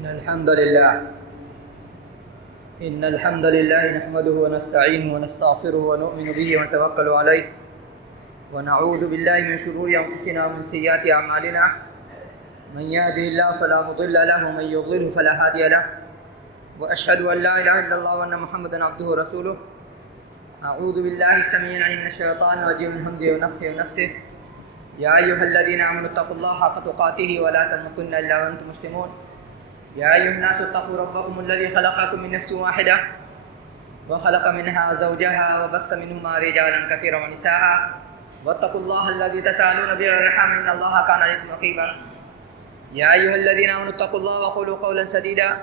إن الحمد لله نحمده ونستعينه ونستغفره ونؤمن به ونتوكل عليه ونعوذ بالله من شرور أنفسنا ومن سيئات أعمالنا من يهده الله فلا مضل له ومن يضلله فلا هادي له وأشهد أن لا إله إلا الله وأن محمدا عبده ورسوله. أعوذ بالله السميع العليم من الشيطان الرجيم من همزه ونفخه ونفسه. يا أيها الذين آمنوا اتقوا الله حق تقاته ولا تموتن إلا وأنتم مسلمون. يا أيها الناس اتقوا ربكم الذي خلقكم من نفس واحدة وخلق منها زوجها وبث منهما رجالا كثيرا ونساء واتقوا الله الذي تساءلون به والأرحام إن الله كان عليكم رقيبا. يا أيها الذين آمنوا اتقوا الله وقولوا قولا سديدا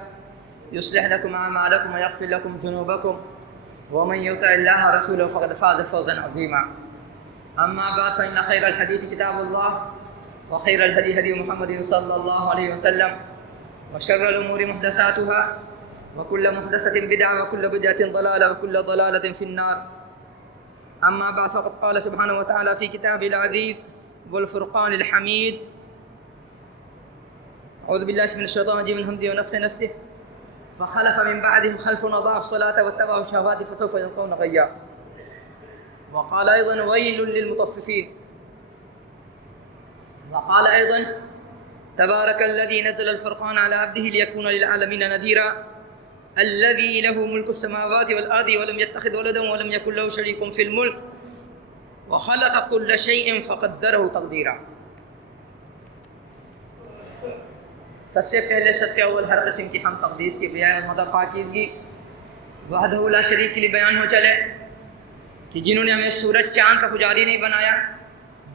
يصلح لكم أعمالكم ويغفر لكم ذنوبكم ومن يطع الله ورسوله فقد فاز فوزا عظيما. أما بعد فإن خير الحديث كتاب الله وخير الهدي هدي محمد صلى الله عليه وسلم وشر الأمور محدثاتها وكل محدثة بدعة وكل بدعة ضلالة وكل ضلالة في النار. أما بعد فقد قال سبحانه وتعالى في كتابه العزيز والفرقان الحميد. أعوذ بالله من الشيطان الرجيم من همزه ونفخه ونفسه. فخلف من بعدهم خلف أضاعوا الصلاة واتبعوا الشهوات فسوف يلقون غيا. وقال أيضا ويل للمطففين. وقال أيضا تبارك الذي نزل الفرقان على عبده ليكون للعالمين نذيرا الذي له ملك السماوات والأرض ولم يتخذ ولدا ولم يكن له شريك في الملك وخلق كل شيء فقدره تقديرا. سب سے پہلے سب سے اول ہر قسم کی ہم تقدیس کی بیان اور مدح پاکیزگی وحدہ لا شریک کے لیے بیان ہو چلے کہ جنہوں نے ہمیں سورج چاند کا پجاری نہیں بنایا،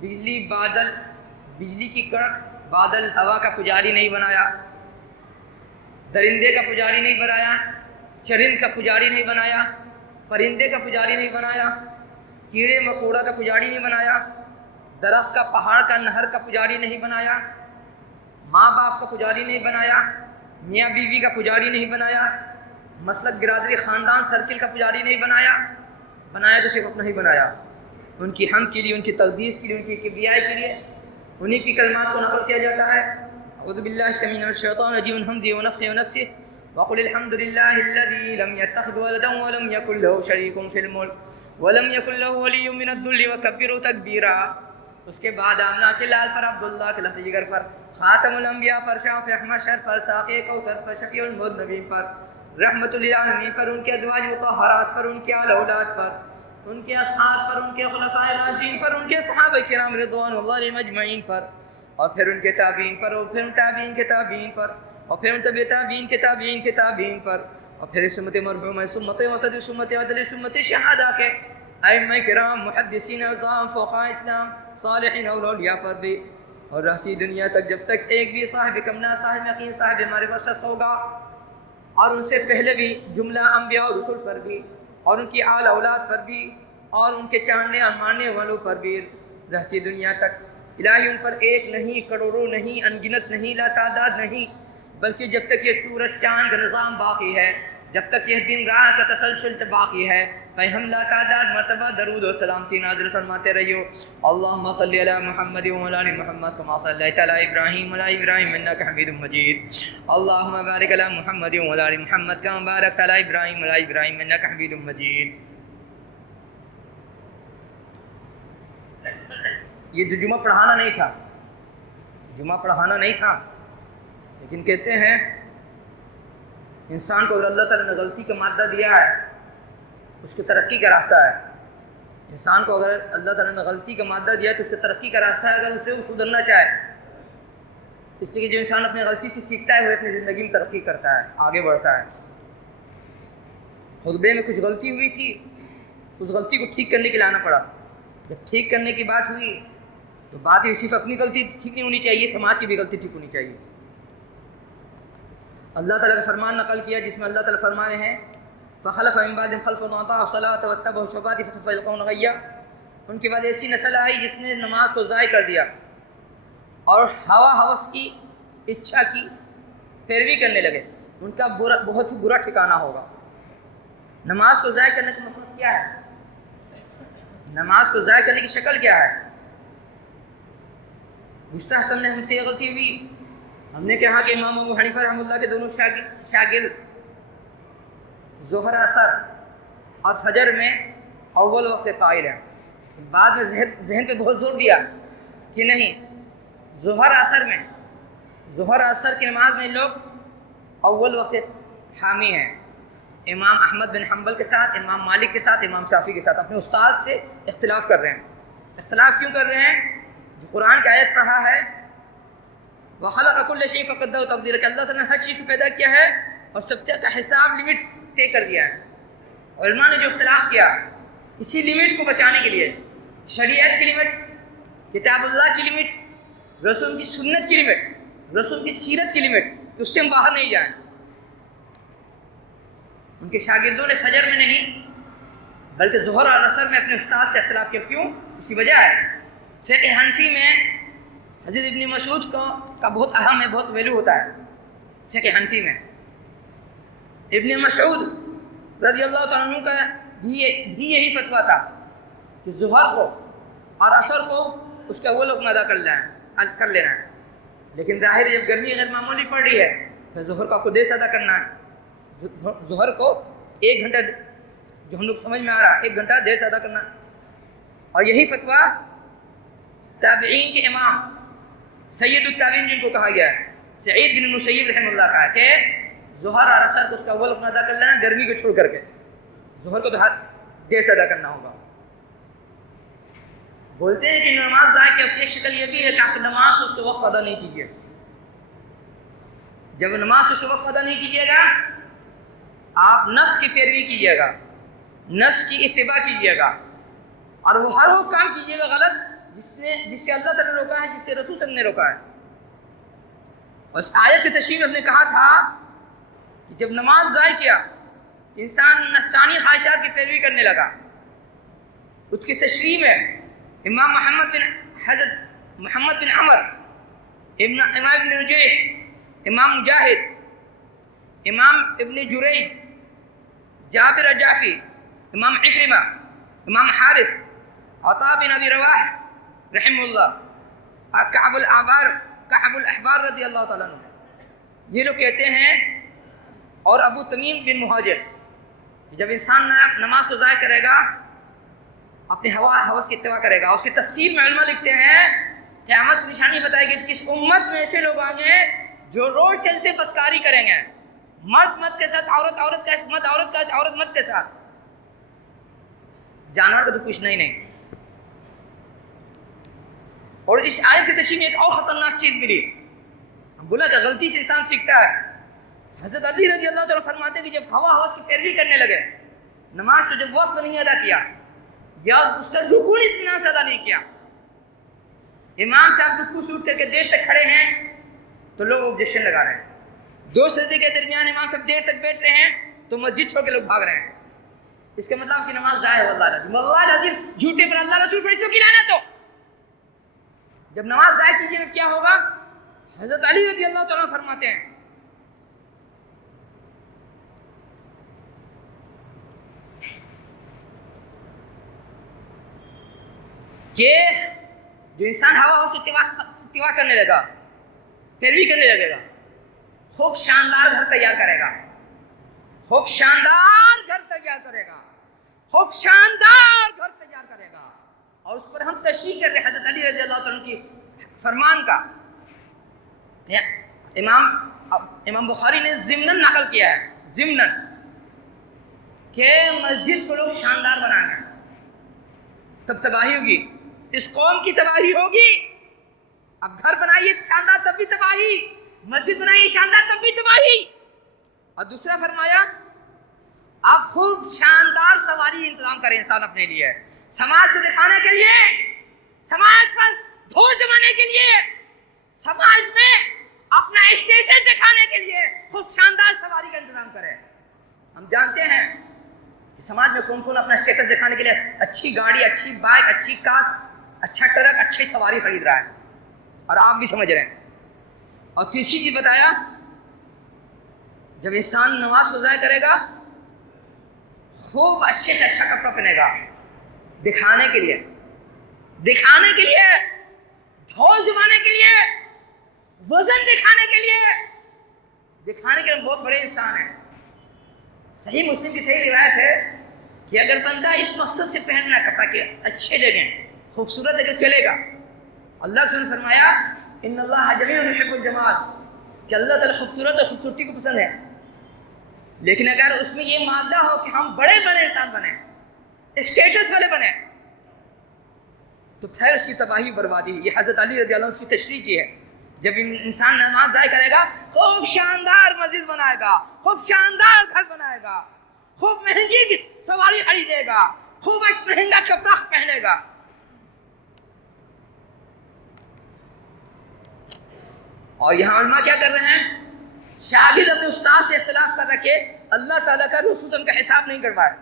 بجلی کی کڑک بادل ہوا کا پجاری نہیں بنایا، درندے کا پجاری نہیں بنایا، چرند کا پجاری نہیں بنایا، پرندے کا پجاری نہیں بنایا، کیڑے مکوڑا کا پجاری نہیں بنایا، درخت کا پہاڑ کا نہر کا پجاری نہیں بنایا، ماں باپ کا پجاری نہیں بنایا، میاں بیوی کا پجاری نہیں بنایا، مسلک برادری خاندان سرکل کا پجاری نہیں بنایا تو صرف اپنا ہی بنایا. ان کی حمد کے لیے، ان کی تقدیس کے لیے، ان کی کبریائی کے لیے انہی کی کلمات کو نقل کیا جاتا ہے. اعوذ باللہ السمیع من الشیطان الرجیم من حمزہ ونفخہ ونفسہ. وقل الحمد للہ الذی لم يتخذ ولدا ولم يكن له شریک فی الملک ولم يكن له ولی من الذل وکبرہ تکبیرا. اس کے بعد آمنہ کے لال پر، عبداللہ کے لفظ جگر پر، خاتم الانبیاء پر، شافع محشر پر، ساقی کوثر پر، شفیع المذنبین پر، رحمت للعالمین پر، ان کے ازواج مطہرات پر، ان کے آل اولاد پر، ان کے اصحاب پر، ان کے خلفاء راشدین پر، ان کے صحابہ کرام رضوان اللہ علیہم اجمعین پر، اور پھر ان کے تابعین پر، اور پھر ان تابعین کے تابعین پر، اور پھر ان تبع تابعین کے تابعین کے تابعین پر، اور پھر سمت مرحومہ سمت وسط سمت عدل سمت شہادہ کے ائمہ کرام محدثین اعظام فقہاء اسلام صالحین اور اولیاء پر بھی، اور رہتی دنیا تک جب تک ایک بھی صاحب کمنا، صاحب یقین، صاحب معرفت شخص ہوگا. اور ان سے پہلے بھی جملہ انبیاء اور رسول پر بھی، اور ان کی آل اولاد پر بھی، اور ان کے چاہنے اور ماننے والوں پر بھی رہتی دنیا تک. الہی ان پر ایک نہیں، کروڑوں نہیں، انگنت نہیں، لا تعداد نہیں، بلکہ جب تک یہ سورج چاند کا نظام باقی ہے، جب تک یہ دن رات کا تسلسل باقی ہے، بھائی ہم لا تعداد مرتبہ درود و سلامتی نازل فرماتے رہیو. اللہم صلی علی محمد وعلی آل محمد کما صلیت علی ابراہیم وعلی ابراہیم انک حمید مجید. اللہم بارک علی محمد وعلی آل محمد کما بارکت علی ابراہیم وعلی ابراہیم انک حمید مجید. یہ جمعہ پڑھانا نہیں تھا، جمعہ پڑھانا نہیں تھا، لیکن کہتے ہیں انسان کو اگر اللہ تعالیٰ نے غلطی کا مادہ دیا ہے، اس کی ترقی کا راستہ ہے. انسان کو اگر اللہ تعالیٰ نے غلطی کا مادہ دیا ہے تو اس کی ترقی کا راستہ ہے، اگر اسے سدھرنا چاہے. اس لیے جو انسان اپنی غلطی سے سیکھتا ہے وہ اپنی زندگی میں ترقی کرتا ہے، آگے بڑھتا ہے. خطبے میں کچھ غلطی ہوئی تھی، اس غلطی کو ٹھیک کرنے کے لیے آنا پڑا. جب ٹھیک کرنے کی بات ہوئی تو بات یہ صرف اپنی غلطی ٹھیک نہیں ہونی چاہیے، سماج کی بھی غلطی ٹھیک ہونی چاہیے. اللہ تعالیٰ کا فرمان نقل کیا جس میں اللہ تعالیٰ فرما رہے ہیں فخلف من بعدهم خلف اضاعوا الصلاة واتبعوا الشهوات فسوف يلقون غيا. ان کے بعد ایسی نسل آئی جس نے نماز کو ضائع کر دیا اور ہوس کی اچھا کی پیروی کرنے لگے. ان کا بہت ہی برا ٹھکانہ ہوگا. نماز کو ضائع کرنے کا مطلب کیا ہے؟ نماز کو ضائع کرنے کی شکل کیا ہے؟ گستاخ تم نے ہم سے غلطی ہوئی، ہم نے کہا کہ امام ابو حنیفہ رحمہ اللہ کے دونوں شاگرد ظہر اثر اور فجر میں اول وقت قائل ہیں. بعد میں ذہن پہ بہت زور دیا کہ نہیں، ظہر اثر کی نماز میں لوگ اول وقت حامی ہیں، امام احمد بن حنبل کے ساتھ، امام مالک کے ساتھ، امام شافعی کے ساتھ اپنے استاد سے اختلاف کر رہے ہیں. اختلاف کیوں کر رہے ہیں؟ جو قرآن کی آیت پڑھا ہے وَخَلَقَ كُلَّ شَيْءٍ فَقَدَّرَهُ تَقْدِيرًا، کہ اللہ تعالیٰ نے ہر چیز کو پیدا کیا ہے اور سب کا حساب لمٹ طے کر دیا ہے. علماء نے جو اختلاف کیا اسی لمٹ کو بچانے کے لیے، شریعت کی لمٹ، کتاب اللہ کی لمٹ، رسول کی سنت کی لمٹ، رسول کی سیرت کی لمٹ، کہ اس سے ہم باہر نہیں جائیں. ان کے شاگردوں نے فجر میں نہیں بلکہ ظہر اور عصر میں اپنے استاد سے اختلاف کیا. کیوں؟ اس کی وجہ ہے فقہ حنفی میں حضرت ابن مسعود کا بہت اہم ہے، بہت ویلو ہوتا ہے. فقہ حنفی میں ابن مسعود رضی اللہ تعالیٰ عنہ کا بھی یہی فتویٰ تھا کہ ظہر کو اور عصر کو اس کا وہ لوگ ادا کر لینا ہے. لیکن ظاہر جب گرمی غیر معمولی پڑ رہی ہے تو ظہر کو آپ کو دیر سے ادا کرنا ہے. ظہر کو 1 گھنٹہ، جو ہم لوگ سمجھ میں آ رہا ہے 1 گھنٹہ دیر سے ادا کرنا. اور یہی فتویٰ تابعین کے امام سید التابعین جن کو کہا گیا ہے سعید بن مسیب رحمہ اللہ کا ہے کہ ظہر اور عصر کو اس کا اول وقت ادا کر لینا، گرمی کو چھوڑ کر کے. ظہر کو تو دیر سے ادا کرنا ہوگا. بولتے ہیں کہ نماز ضائع کی اس کی ایک شکل یہ بھی ہے کہ آپ نماز اس کے وقت ادا نہیں کیجیے. جب نماز اس وقت ادا نہیں کیجیے گا آپ نفس کی پیروی کیجیے گا، نفس کی اتباع کیجیے گا، اور وہ ہر وہ کام کیجیے گا غلط جس سے اللہ تعالیٰ نے روکا ہے، جس سے رسول صلی اللہ علیہ وسلم نے روکا ہے. اور اس آیت کی تشریح میں ہم نے کہا تھا کہ جب نماز ضائع کیا انسان نفسانی خواہشات کی پیروی کرنے لگا. اس کی تشریح میں امام محمد بن عمر، امام ابن رجیح، امام مجاہد، امام ابن جریج، جابر الجعفی، امام عکرمہ، امام حارث، عطاء بن ابی رواح رحمہ اللہ، کعب الاحبار رضی اللہ تعالیٰ عنہ، یہ لوگ کہتے ہیں، اور ابو تمیم بن مہاجر، جب انسان نماز کو ضائع کرے گا اپنی ہوس کی اتباع کرے گا. اس کی تفسیر میں علماء لکھتے ہیں قیامت کی نشانی بتائے گی کہ اس امت میں ایسے لوگ آئیں گے جو روز چلتے بدکاری کریں گے، مرد کے ساتھ، عورت کا مرد، عورت مرد کے ساتھ. جانور کا تو کچھ نہیں. اور اس آیت کی تشریح میں ایک اور خطرناک چیز ملی. ہم بولا کہ غلطی سے انسان سیکھتا ہے. حضرت علی رضی اللہ تعالیٰ فرماتے ہیں کہ جب ہوس کی پیروی کرنے لگے، نماز کو جب وقت نہیں ادا کیا یا اس کا رکوع اطمینان سے ادا نہیں کیا، امام صاحب رکوع سے اٹھ کر کے دیر تک کھڑے ہیں تو لوگ آبجیکشن لگا رہے ہیں. 2 سجدے کے درمیان امام صاحب دیر تک بیٹھ رہے ہیں تو مسجد چھوڑ کے لوگ بھاگ رہے ہیں. اس کے مطلب کہ نماز ضائع ہے. واللہ العظیم جھوٹے پر اللہ رسول فرشتوں کی لعنت ہو. جب نماز ضائع کیجیے گا کیا ہوگا؟ حضرت علی رضی اللہ تعالیٰ فرماتے ہیں کہ جو انسان ہوا سے اتباع کرنے لگا، پیروی کرنے لگے گا، خوب شاندار گھر تیار کرے گا، خوب شاندار گھر تیار کرے گا، خوب شاندار گھر تیار کرے گا. اور اس پر ہم تشریح کر رہے ہیں حضرت علی رضی اللہ عنہ کی فرمان کا. امام بخاری نے ضمناً نقل کیا ہے، ضمناً کہ مسجد کو لوگ شاندار بنائیں گے تب تباہی ہوگی، اس قوم کی تباہی ہوگی. اب گھر بنائیے شاندار تب بھی تباہی، مسجد بنائیے شاندار تب بھی تباہی. اور دوسرا فرمایا آپ خوب شاندار سواری انتظام کریں انسان اپنے لیے، سماج کو دکھانے کے لیے، سماج پر دھول جمانے کے لیے، سماج میں اپنا اسٹیٹس دکھانے کے لیے خوب شاندار سواری کا انتظام کریں. ہم جانتے ہیں کہ سماج میں کون کون اپنا اسٹیٹس دکھانے کے لیے اچھی گاڑی، اچھی بائک، اچھی کار، اچھا ٹرک، اچھی سواری خرید رہا ہے، اور آپ بھی سمجھ رہے ہیں. اور تیسری چیز بتایا جب انسان نماز کو ضائع کرے گا خوب اچھے سے اچھا کپڑا پہنے گا دکھانے کے لیے، دھول جمانے کے لیے، وزن دکھانے کے لیے بہت بڑے انسان ہیں۔ صحیح مسلم کی صحیح روایت ہے کہ اگر بندہ اس مقصد سے پہننا کپڑا کہ اچھے لگیں، خوبصورت اگر چلے گا، اللہ سے فرمایا ان اللہ جمیل یحب الجمال، کہ اللہ تعالیٰ خوبصورت اور خوبصورتی کو پسند ہے، لیکن اگر اس میں یہ مادہ ہو کہ ہم بڑے بڑے انسان بنیں، اسٹیٹس والے بنیں، تو پھر اس کی تباہی بربادی۔ یہ حضرت علی رضی اللہ عنہ اس کی تشریح کی ہے، جب انسان نماز ضائع کرے گا، خوب شاندار مسجد بنائے گا، خوب شاندار گھر بنائے گا، خوب مہنگی سواری خریدے گا، خوب مہنگا کپڑا پہنے گا، اور یہاں علماء کیا کر رہے ہیں؟ شاگرد اپنے استاد سے اختلاف کر رکھے اللہ تعالیٰ کا رسول کا حساب نہیں کروائے۔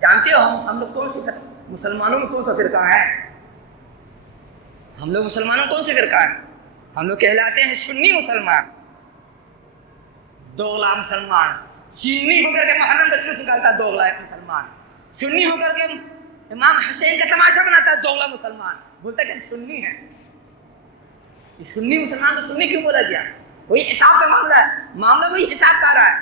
جانتے ہو ہم لوگ کون سے مسلمانوں میں کون سا فرقہ ہے؟ ہم لوگ مسلمانوں کون سے فرقہ ہیں؟ ہم لوگ کہلاتے ہیں سنی مسلمان، دوغلا مسلمان۔ سنی ہو کر کے محرم کا جلوس نکالتا ہے دوغلا مسلمان، سنی ہو کر کے امام حسین کا تماشا بناتا ہے دوغلا مسلمان، بولتا ہے کہ ہم سنی ہیں۔ یہ سنی مسلمان کو سنی کیوں بولا گیا؟ وہی حساب کا معاملہ وہی حساب کا رہا ہے۔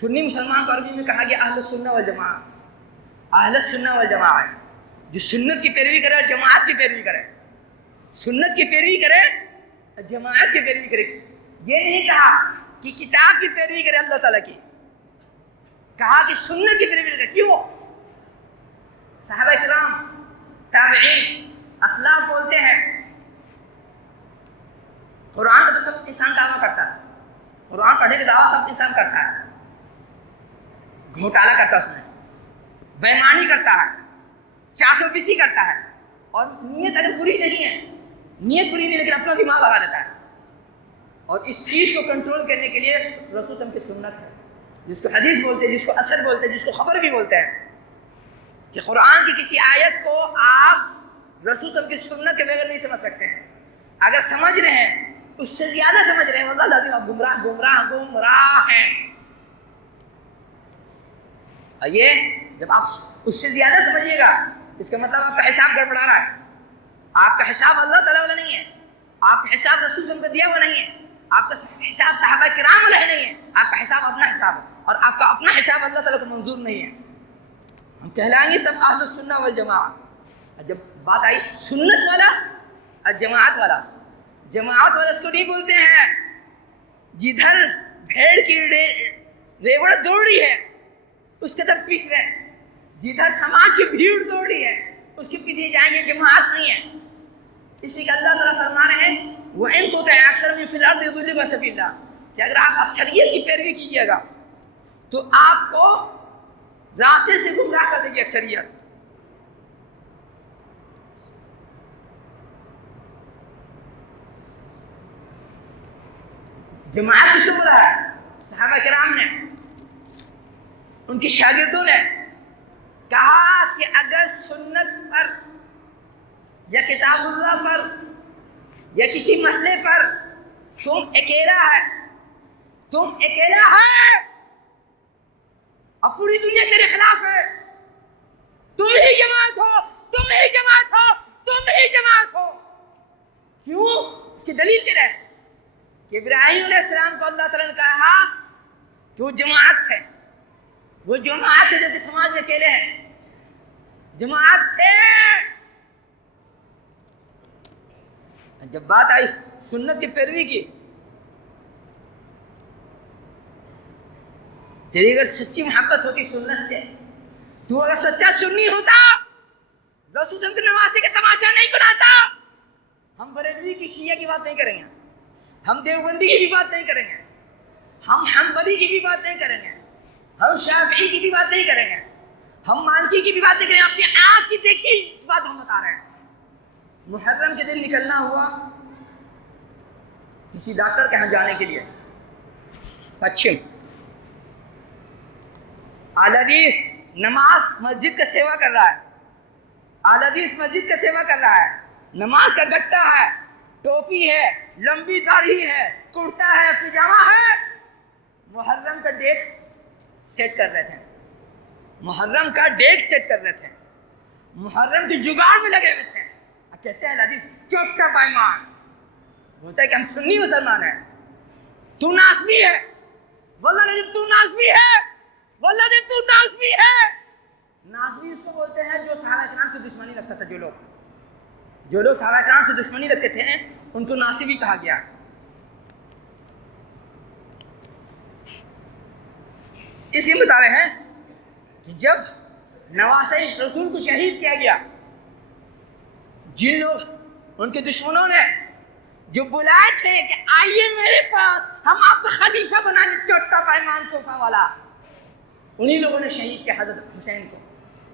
سنی مسلمان کو عربی میں کہا گیا اہل السنہ والجماعہ، اہل السنہ والجماعہ ہے جو سنت کی پیروی کرے اور جماعت کی پیروی کرے، سنت کی پیروی کرے جماعت کی پیروی کرے۔ یہ نہیں کہا کہ کتاب کی پیروی کرے اللہ تعالیٰ کی، کہا کہ سنت کی پیروی کرے۔ کیوں؟ صحابہ کرام، تابعین، اسلاف بولتے ہیں قرآن کا تو سب انسان دعویٰ کرتا ہے، قرآن پڑھنے کا دعویٰ سب انسان کرتا ہے، گھوٹالا کرتا ہے، اس میں بے ایمانی کرتا ہے، 420 کرتا ہے، اور نیت اگر بری نہیں ہے، نیت بری نہیں لیکن اپنا دماغ لگا دیتا ہے۔ اور اس چیز کو کنٹرول کرنے کے لیے رسول صلی اللہ علیہ وسلم کی سنت ہے، جس کو حدیث بولتے ہیں، جس کو اثر بولتے ہیں، جس کو خبر بھی بولتے ہیں، کہ قرآن کی کسی آیت کو آپ رسول صلی اللہ علیہ وسلم کی سنت کے بغیر نہیں سمجھ سکتے ہیں۔ اگر سمجھ رہے ہیں اس سے زیادہ سمجھ رہے ہیں، واللہ لازم آپ گمراہ ہیں۔ یہ جب آپ اس سے زیادہ سمجھیے گا، اس کا مطلب آپ کا حساب گڑبڑا رہا ہے۔ آپ کا حساب اللہ تعالیٰ والا نہیں ہے، آپ کا حساب رسول صلی اللہ علیہ وسلم کو دیا ہوا نہیں ہے، آپ کا حساب صحابہ کرام والا نہیں ہے، آپ کا حساب اپنا حساب ہے، اور آپ کا اپنا حساب اللہ تعالیٰ کو منظور نہیں ہے۔ ہم کہلائیں گے تب اہل السنہ والجماعہ۔ جب بات آئی سنت والا اور جماعت والا، جماعت والا اس کو نہیں بولتے ہیں جدھر بھیڑ کی ریوڑ دوڑ رہی ہے اس کے طرف پیچھے رہے، جدھر سماج کی بھیڑ دوڑ رہی ہے اس کے پیچھے جائیں گے، جماعت نہیں ہے۔ اسی کا اللہ تعالیٰ فرما رہے ہیں وَإِن تُطِعْ أَكْثَرَ مِن فِي الْأَرْضِ يُضِلُّوكَ عَن سَبِيلِ اللَّهِ، کہ اگر آپ اکثریت کی پیروی کیجیے گا تو آپ کو راستے سے گمراہ کر دے گی اکثریت۔ جماعت کس کو بولا ہے؟ صحابہ کرام نے، ان کے شاگردوں نے کہا کہ اگر سنت پر یا کتاب اللہ پر یا کسی مسئلے پر تم اکیلا ہے اور پوری دنیا تیرے خلاف ہے، تم ہی جماعت ہو۔ کیوں؟ اس کی دلیل کیا ہے کہ ابراہیم علیہ السلام کو اللہ تعالیٰ نے کہا کہ وہ جماعت ہے، وہ جماعت ہے جو کہ سماج میں اکیلے ہیں، جماعت تھے۔ جب بات آئی سنت کی پیروی کی، تیری اگر سچی محبت ہوتی سنت سے، تو اگر سچا سنی ہوتا رسول صلی اللہ علیہ وسلم کے نواسے کا تماشا نہیں بناتا۔ ہم بریلوی کی شیعہ کی بات نہیں کریں گے، ہم دیوبندی کی بھی بات نہیں کریں گے، ہم حنبلی کی بھی بات نہیں کریں گے، ہم شافعی کی بھی بات نہیں کریں گے، ہم مالکی کی بھی بات نہیں کریں گے، اپنی آنکھ کی دیکھی بات ہم بتا رہے ہیں۔ محرم کے دن نکلنا ہوا کسی ڈاکٹر کے ہاں جانے کے لیے، پچھم اعلی حدیث نماز مسجد کا سیوا کر رہا ہے، اعلی حدیث مسجد کا سیوا کر رہا ہے، نماز کا گٹا ہے، ٹوپی ہے، لمبی داڑھی ہے، کرتا ہے، پجامہ ہے، محرم کا ڈیٹ سیٹ کر رہے تھے، محرم کا ڈیٹ سیٹ کر رہے تھے، محرم کی جگاڑ میں لگے ہوئے تھے۔ کہتے ہیں حدیث چوٹا پیمان، بولتا ہے کہ ہم سنی مسلمان ہیں، تو ناسبی ہے، واللہ لازم تو ناسبی ہے، واللہ لازم تو ناسبی ہے۔ ناسبی اس کو بولتے ہیں جو صحابہ کرام سے دشمنی رکھتا تھا، جو لوگ صحابہ کرام سے دشمنی رکھتے تھے ان کو ناسبی کہا گیا۔ اس لیے بتا رہے ہیں کہ جب نواسہ رسول کو شہید کیا گیا، جن لوگ ان کے دشمنوں نے جو بلائے تھے کہ آئیے میرے پاس ہم آپ کو خلیفہ بنانے، چوٹا پیمان کوفہ والا، انہی لوگوں نے شہید کیا حضرت حسین کو۔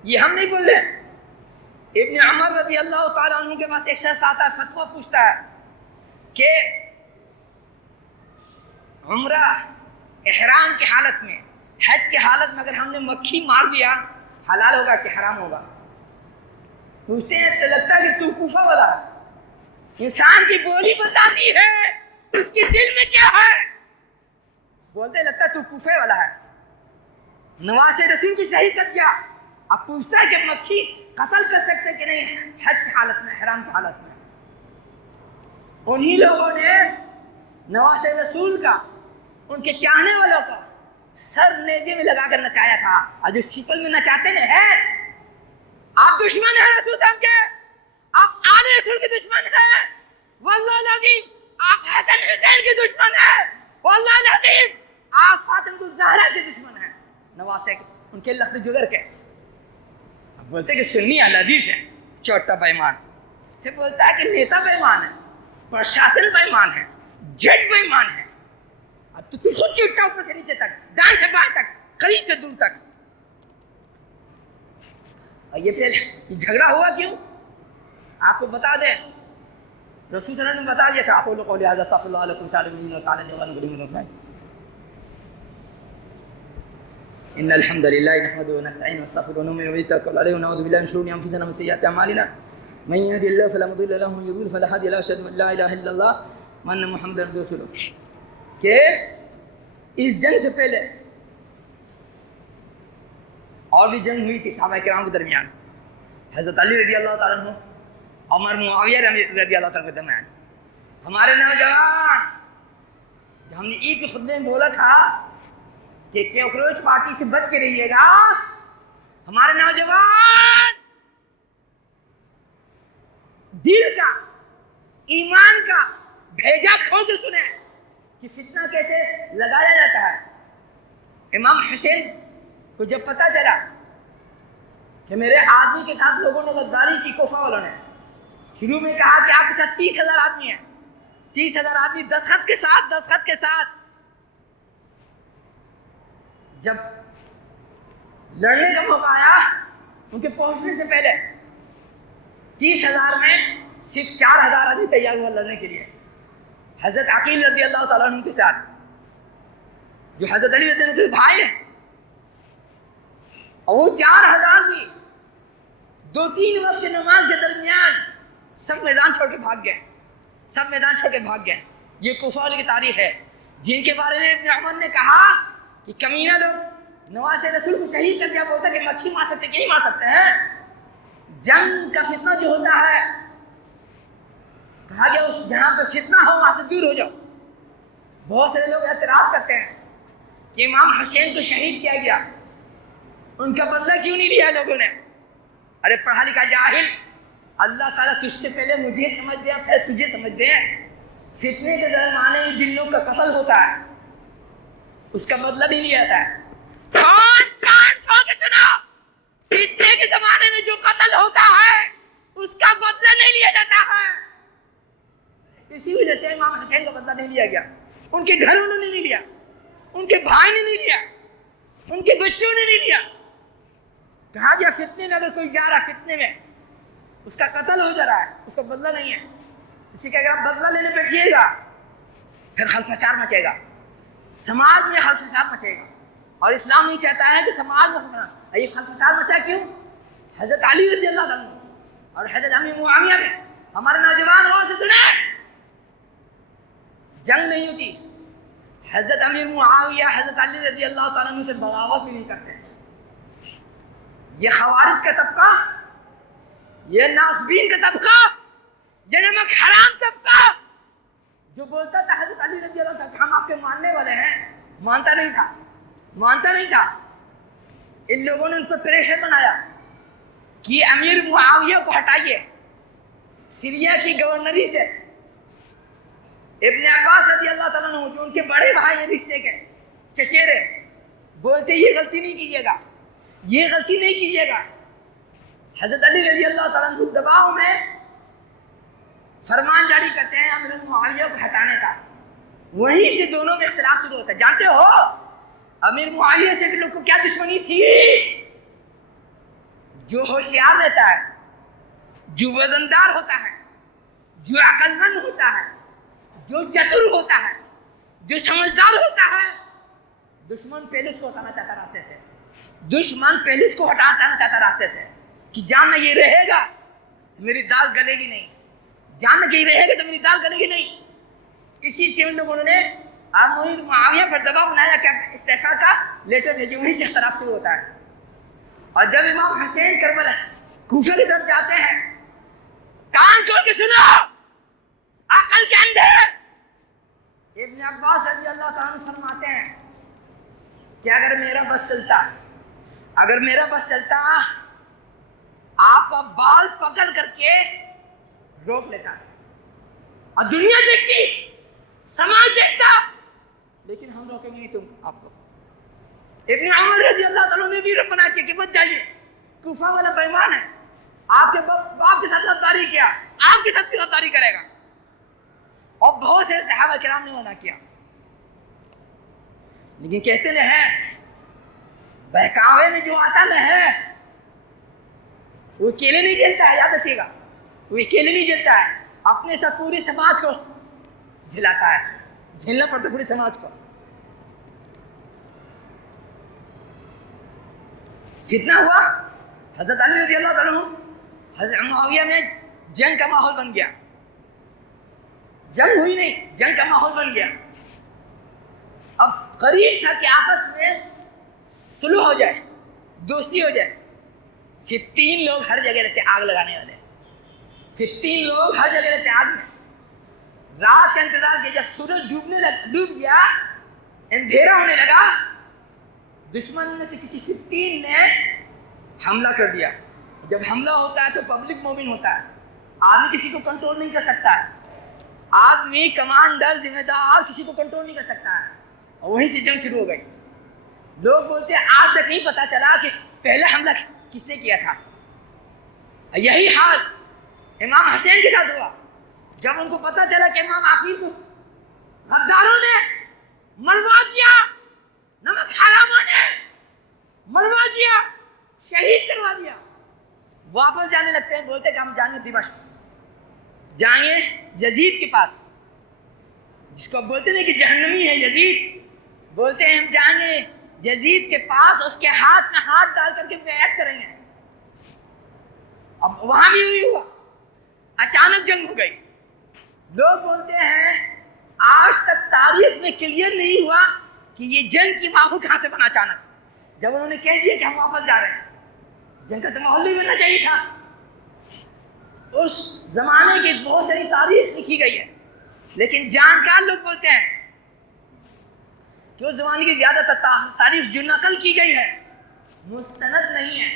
یہ ہم نہیں بول رہے۔ ابن عمر رضی اللہ تعالیٰ عنہ کے پاس ایک شخص آتا ہے، فتویٰ پوچھتا ہے کہ عمرہ احرام کی حالت میں، حج کی حالت میں اگر ہم نے مکھی مار دیا حلال ہوگا کہ حرام ہوگا؟ پوچھتے ہیں تو لگتا ہے کہ تو کوفہ والا ہے، انسان کی بولی بتاتی ہے اس کے دل میں کیا ہے، بولتے لگتا ہے تو کوفے والا ہے۔ نواز رسول کو شہید کر دیا، اب پوچھتا ہے کہ مکھی قتل کر سکتے کہ نہیں حج کی حالت میں، احرام کی حالت میں؟ انہی لوگوں نے نواز رسول کا، ان کے چاہنے والوں کا سر نیزے میں لگا کر نچایا تھا، اور جو سیپل میں نچاتے ہیں آپ دشمن ہیں رسول صاحب کے، آپ آل رسول کے دشمن ہیں، واللہ العظیم آپ حسن حسین کے دشمن ہیں، واللہ العظیم آپ فاطمہ الزہرا کے دشمن ہیں، نواسے کے، ان کے لخت جگر کے۔ اب بولتے کہ سنی اہل حدیث ہے، چوٹا بیمان، پھر بولتا ہے کہ نیتا بیمان ہے، پرشاسن بیمان ہے، جج بیمان ہے، اب تو خود چوٹا اوپر سے نیچے تک، دائیں سے بائیں تک، قریب سے دور تک۔ اور یہ پھر یہ جھگڑا ہوا کیوں؟ آپ کو بتا دیں، رسول صلی اللہ علیہ وسلم نے بتا دیا تھا، اقول قولی ھذا استغفر اللہ لکم سالمین وقال جوان غریم الرفاع ان الحمد للہ نحمده ونستعینه ونستغفره ونؤمن به ونتوکل علیہ ونعوذ باللہ من شرور انفسنا ومن سیئات اعمالنا من يهده الله فلا مضل له ومن يضلل فلا هادي له اشهد ان لا الہ الا اللہ وان محمدا عبدہ ورسولہ۔ کہ اس جنگ سے پہلے اور بھی جنگ ہوئی تھی صحابہ کرام کے درمیان، حضرت علی رضی اللہ تعالیٰ عنہ، عمر معاویہ رضی اللہ تعالیٰ کے درمیان۔ ہمارے نوجوان، جو ہم نے عید کے خطبے میں بولا تھا کہ کاکروچ پارٹی سے بچ کے رہیے گا، ہمارے نوجوان دل کا، ایمان کا بھیجا کھول کے سنیں کہ فتنہ کیسے لگایا جاتا ہے۔ امام حسین کو جب پتہ چلا کہ میرے آدمی کے ساتھ لوگوں نے غداری کی، کوفہ والوں نے شروع میں کہا کہ آپ کے ساتھ 30,000 آدمی ہیں، 30,000 آدمی دستخط کے ساتھ۔ جب لڑنے کا موقع آیا ان کے پہنچنے سے پہلے 30,000 میں صرف 4,000 آدمی تیار ہوا لڑنے کے لیے، حضرت عقیل رضی اللہ تعالیٰ عنہ کے ساتھ، جو حضرت علی رضی اللہ عنہ کے بھائی ہیں، اور وہ 4,000 بھی 2-3 وقت کی نماز کے درمیان سب میدان چھوڑ کے بھاگ گئے۔ یہ کوفہ والے کی تاریخ ہے، جن کے بارے میں ابن عمر نے کہا کہ کمینہ لوگ نواز رسول کو شہید کر دیا، بولتا کہ مکھی مار سکتے کہ نہیں مار سکتے ہیں؟ جنگ کا فتنہ جو ہوتا ہے، کہا گیا اس جہاں پہ فتنہ ہو وہاں سے دور ہو جاؤ۔ بہت سارے لوگ اعتراض کرتے ہیں کہ امام حسین کو شہید کیا گیا، ان کا بدلہ کیوں نہیں لیا لوگوں نے؟ ارے پڑھا لکھا جاہل، اللہ تعالیٰ تجھ سے پہلے مجھے سمجھ دیا پھر تجھے سمجھ دے۔ فتنے کے زمانے میں جن لوگ کا قتل ہوتا ہے اس کا بدلہ نہیں لیا جاتا ہے۔ فتنے کے زمانے میں جو قتل ہوتا ہے اس کا بدلہ نہیں لیا جاتا ہے۔ اسی وجہ سے امام حسین کا بدلہ نہیں لیا گیا، ان کے گھر والوں نے نہیں لیا، ان کے بھائی نے نہیں لیا، ان کے بچوں نے نہیں لیا۔ کہا گیا فتنے میں اگر کوئی جا رہا، فتنے میں اس کا قتل ہو جا رہا ہے، اس کا بدلہ نہیں ہے، اسی کا اگر بدلہ لینے بیٹھیے گا پھر خلفشار مچے گا، سماج میں خلفشار مچے گا، اور اسلام نہیں چاہتا ہے کہ سماج میں یہ خلفشار مچا۔ کیوں؟ حضرت علی رضی اللہ عنہ اور حضرت امیر معاویہ نے، ہمارے نوجوان غور سے سنیں، جنگ نہیں ہوتی، حضرت امیر معاویہ حضرت علی رضی اللہ تعالیٰ عنہ سے بغاوت بھی نہیں کرتے۔ یہ خوارج کا طبقہ، یہ ناصبین کا طبقہ یہ نمک حرام طبقہ جو بولتا تھا حضرت علی رضی اللہ عنہ ہم آپ کے ماننے والے ہیں، مانتا نہیں تھا. ان لوگوں نے ان کو پریشر بنایا کہ امیر معاویہ کو ہٹائیے سیریا کی گورنری سے. ابن عباس رضی اللہ تعالیٰ عنہ جو ان کے بڑے بھائی ہیں رشتے کے چچیرے، بولتے یہ غلطی نہیں کیجیے گا. حضرت علی رضی اللہ تعالیٰ عنہ دباؤ میں فرمان جاری کرتے ہیں امیر معاویہ کو ہٹانے کا. وہیں سے دونوں میں اختلاف شروع ہوتا ہے. جانتے ہو امیر معاویہ سے کہ لوگ کو کیا دشمنی تھی؟ جو ہوشیار رہتا ہے، جو وزندار ہوتا ہے، جو عقل مند ہوتا ہے، جو چتر ہوتا ہے، جو سمجھدار ہوتا ہے، دشمن پہلے اس کو ہٹانا چاہتا راستے سے کہ جاننا یہ رہے گا میری دال گلے گی نہیں، جاننا کہ یہ رہے گا تو میری دال گلے گی نہیں. اسی سے ان لوگوں نے امیر معاویہ پر دباؤ بنایا کہ استعفا کا لیٹر بھیجے. وہیں سے اختلاف شروع ہوتا ہے. اور جب امام حسین کربلا کوفہ کی طرف جاتے ہیں، کان کھول کے سنو عقل کے اندھے، ابن عباس رضی اللہ تعالیٰ عنہ فرماتے ہیں کہ اگر میرا بس چلتا آپ کا بال پکڑ کر کے روک لیتا اور دنیا دیکھتی، سماج دیکھتا، لیکن ہم روکیں گے نہیں تم آپ کو. ابن عمر رضی اللہ تعالیٰ نے بھی بنا کے کہ مت جائیے، کوفہ والا بےمان ہے، آپ کے باپ کے ساتھ غداری کیا، آپ کے ساتھ بھی غداری کرے گا. اور بہت سے صحابہ کرام نے منع کیا. لیکن کہتے نہ ہیں بہکاوے میں جو آتا نہ ہے وہ اکیلے نہیں جلتا ہے. یاد رکھیے گا، وہ اکیلے نہیں جلتا ہے، اپنے ساتھ پوری سماج کو جھلاتا ہے، جھیلنا پڑتا پوری سماج کو. فتنہ ہوا، حضرت علی رضی اللہ تعالیٰ عنہ حضرت معاویہ میں جنگ کا ماحول بن گیا. جنگ ہوئی نہیں، جنگ کا ماحول بن گیا. اب قریب تھا کہ آپس میں صلح ہو جائے، دوستی ہو جائے. پھر 3 لوگ ہر جگہ رہتے آگ لگانے والے. آگ میں رات کا انتظار کیا. جب سورج ڈوب گیا، اندھیرا ہونے لگا، دشمن میں سے کسی 3 نے حملہ کر دیا. جب حملہ ہوتا ہے تو پبلک مومن ہوتا ہے، آدمی کسی کو کنٹرول نہیں کر سکتا ہے. آدمی کمانڈر ذمہ دار کسی کو کنٹرول نہیں کر سکتا ہے. اور وہیں سے جنگ شروع ہو گئی. لوگ بولتے ہیں آج تک نہیں پتا چلا کہ پہلا حملہ کس نے کیا تھا. یہی حال امام حسین کے ساتھ ہوا. جب ان کو پتا چلا کہ امام عقیل کو غداروں نے مروا دیا، نمک حراموں نے مروا دیا، شہید کروا دیا، واپس جانے لگتے ہیں. بولتے کہ ہم جائیں گے دمشق، جائیں گے یزید کے پاس، جس کو بولتے ہیں کہ جہنمی ہے یزید. بولتے ہیں ہم جائیں گے یزید کے پاس، اس کے ہاتھ میں ہاتھ ڈال کر کے بیعت کریں گے. اب وہاں بھی ہوئی ہوا، اچانک جنگ ہو گئی. لوگ بولتے ہیں آج تک تاریخ میں کلیئر نہیں ہوا کہ یہ جنگ کی ماحول کہاں سے بنا. اچانک جب انہوں نے کہہ دیا کہ ہم واپس جا رہے ہیں، جنگ کا تو ماحول نہیں بننا چاہیے تھا. اس زمانے کی بہت ساری تاریخ لکھی گئی ہے، لیکن جانکار لوگ بولتے ہیں کہ اس زمانے کی زیادہ تاریخ جو نقل کی گئی ہے مستند نہیں ہے.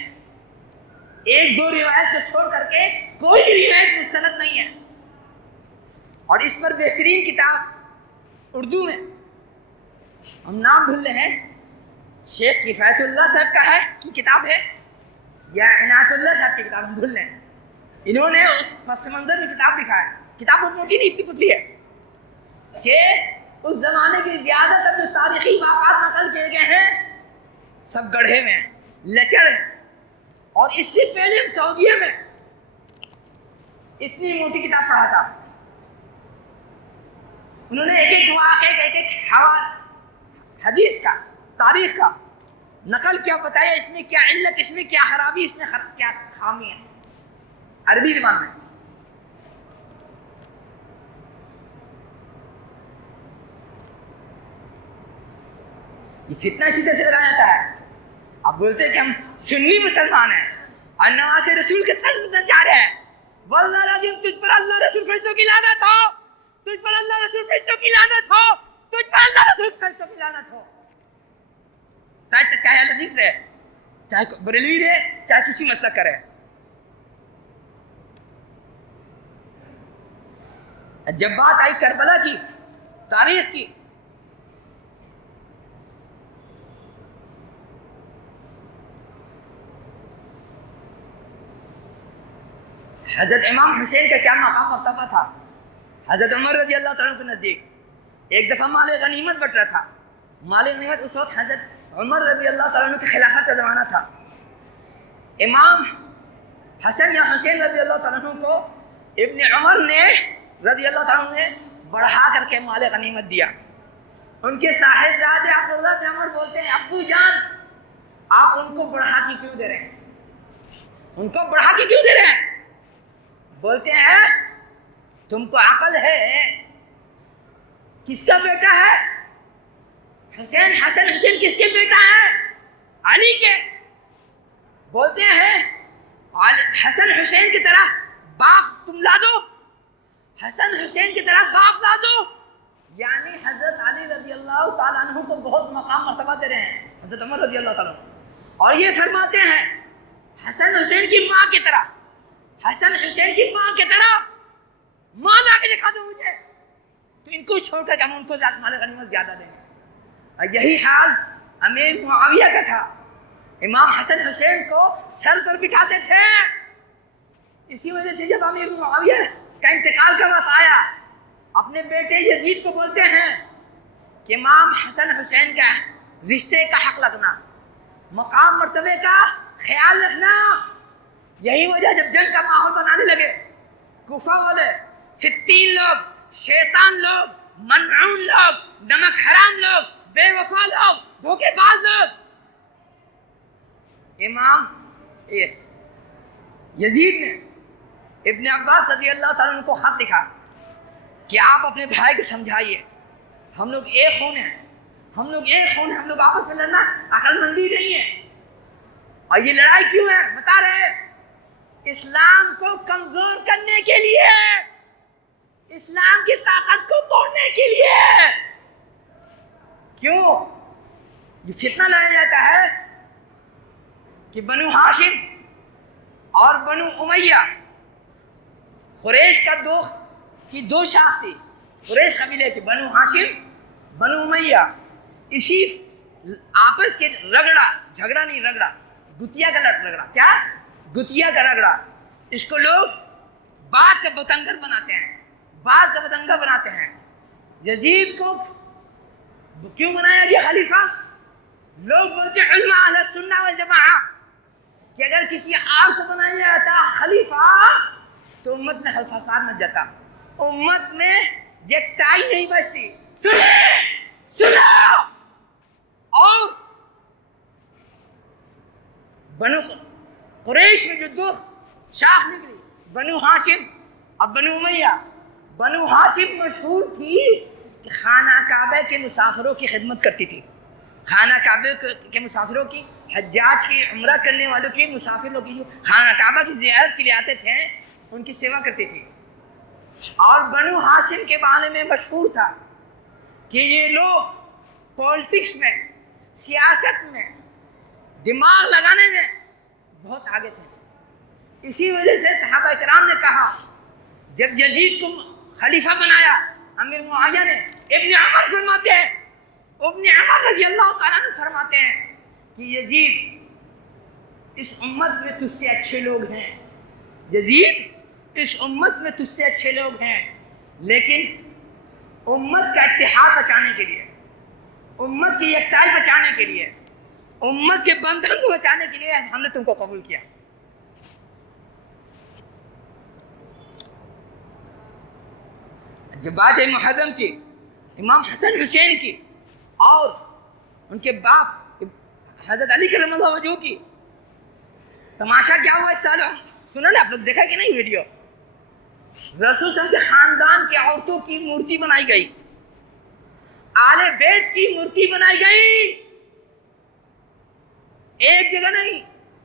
1-2 روایت کو چھوڑ کر کے کوئی روایت مستند نہیں ہے. اور اس پر بہترین کتاب اردو میں، ہم نام بھول رہے ہیں، شیخ کفایت اللہ صاحب کا ہے کی کتاب ہے یا عنایت اللہ صاحب کی کتاب، ہم بھول رہے ہیں. انہوں نے اس پس منظر میں کتاب لکھا ہے. کتاب بہت موٹی نہیں، اتنی پتلی ہے کہ اس زمانے کی زیادہ تر جو تاریخی واقعات نقل کیے گئے ہیں سب گڑھے میں ہیں، لچڑ ہیں. اور اس سے پہلے سعودیہ میں اتنی موٹی کتاب پڑھا تھا. انہوں نے ایک حدیث کا، تاریخ کا نقل کیا، بتایا اس میں کیا علت، اس میں کیا خرابی، اس میں کیا خامی ہے، عربی زبان میں. یہ فتنہ اسی طرح سے لگایا جاتا ہے. آپ بولتے ہیں کہ ہم سنی مسلمان ہیں اور نماز رسول کے سر میں چاہ رہے ہیں، واللہ العظیم تجھ پر اللہ رسول فرشتوں کی لعنت ہو، تجھ پر اللہ رسول فرشتوں کی لعنت ہو، تجھ پر اللہ رسول فرشتوں کی لعنت ہو. چاہے حدیث رہے، چاہے بریلوی رہے، چاہے کسی مسلک کا رہے. جب بات آئی کربلا کی، تاریخ کی، حضرت امام حسین کا کیا مقام مرتبہ تھا. حضرت عمر رضی اللہ تعالیٰ کے نزدیک ایک دفعہ مال غنیمت بٹ رہا تھا. مال غنیمت اس وقت حضرت عمر رضی اللہ تعالیٰ کے خلافت کا زمانہ تھا. امام حسن یا حسین رضی اللہ تعالیٰ کو ابن عمر نے رضی اللہ تعالیٰ نے بڑھا کر کے مال غنیمت دیا. ان کے صاحبزادے عبداللہ بن عمر بولتے ہیں ابو جان آپ ان کو بڑھا کے کیوں دے رہے ہیں، ان کو بڑھا کے کیوں دے رہے ہیں؟ بولتے ہیں تم کو عقل ہے، کس کا بیٹا ہے حسین؟ حسین کس کے بیٹا ہے؟ علی کے. بولتے ہیں حسن حسین کی طرح باپ تم لا دو، حسن حسین کی طرح باپ لا دو. یعنی حضرت علی رضی اللہ تعالیٰ عنہ کو بہت مقام مرتبہ دے رہے ہیں حضرت عمر رضی اللہ تعالیٰ عنہ. اور یہ فرماتے ہیں حسن حسین کی ماں کی طرح، حسن حسین کی ماں کی طرح ماں لا کے دکھا دو مجھے، تو ان کو چھوڑ کر ہم ان کو مال غنیمت زیادہ دیں گے. اور یہی حال امیر معاویہ کا تھا. امام حسن حسین کو سر پر بٹھاتے تھے. اسی وجہ سے جب امیر معاویہ کا انتقال کا وقت آیا اپنے بیٹے یزید کو بولتے ہیں کہ امام حسن حسین کا رشتے کا حق لگنا، مقام مرتبے کا خیال رکھنا. یہی وجہ جب جنگ کا ماحول بنانے لگے کوفہ والے، فتین لوگ، شیطان لوگ، منعون لوگ، نمک حرام لوگ، بے وفا لوگ، دھوکے باز لوگ، امام یزید نے ابن عباس رضی اللہ تعالیٰ عنہ کو خط لکھا کہ آپ اپنے بھائی کو سمجھائیے ہم لوگ ایک خون ہیں، ہم لوگ ایک خون ہیں، ہم لوگ آپس میں لڑنا عقل مندی نہیں ہے. اور یہ لڑائی کیوں ہے بتا رہے ہیں، اسلام کو کمزور کرنے کے لیے، اسلام کی طاقت کو توڑنے کے لیے. کیوں یہ فتنہ لایا جاتا ہے کہ بنو ہاشم اور بنو امیہ، قریش کا دو شاخ تھی، قریش قبیلے کی، بنو ہاشم بنو امیہ. اسی آپس کے جھگڑا نہیں رگڑا، گتیا کا رگڑا، کیا گتیا کا رگڑا، اس کو لوگ بات کا بتنگڑ بناتے ہیں، بات کا بتنگڑ بناتے ہیں. یزید کو کیوں بنایا یہ خلیفہ؟ لوگ بولتے ہیں علماء اہل السنہ والجماعہ کہ اگر کسی اور کو بنایا جاتا خلیفہ تو امت میں فساد مچ جاتا، امت میں یکتائی نہیں بچتی. سنو اور بنو قریش میں جو دو شاخ نکلی، بنو ہاشم اور بنو امیہ. بنو ہاشم مشہور تھی کہ خانہ کعبہ کے مسافروں کی خدمت کرتی تھی، خانہ کعبہ کے مسافروں کی، حجاج کی، عمرہ کرنے والوں کی، مسافر لوگ کی جو خانہ کعبہ کی زیارت کے لیے آتے تھے ان کی سیوا کرتی تھی. اور بنو ہاشم کے بارے میں مشہور تھا کہ یہ لوگ پولیٹکس میں، سیاست میں، دماغ لگانے میں بہت آگے تھے. اسی وجہ سے صحابہ کرام نے کہا جب یزید کو خلیفہ بنایا امیر معاویہ نے، ابن عمر فرماتے ہیں، ابن عمر رضی اللہ تعالیٰ عنہ فرماتے ہیں کہ یزید اس امت میں تجھ سے اچھے لوگ ہیں، یزید اس امت میں تجھ سے اچھے لوگ ہیں، لیکن امت کا اتحاد بچانے کے لیے، امت کی یکتائی بچانے کے لیے، امت کے بندھن کو بچانے کے لیے ہم نے تم کو قبول کیا. جب بات ہے محرم کی، امام حسن حسین کی اور ان کے باپ حضرت علی کرم اللہ وجہہ کی، تماشا کیا ہوا اس سال سنا نا آپ لوگ، دیکھا کہ نہیں ویڈیو؟ رسول صلی اللہ علیہ وسلم کے خاندان کی عورتوں کی مورتی بنائی گئی، آل بیت کی مورتی بنائی گئی. ایک جگہ نہیں،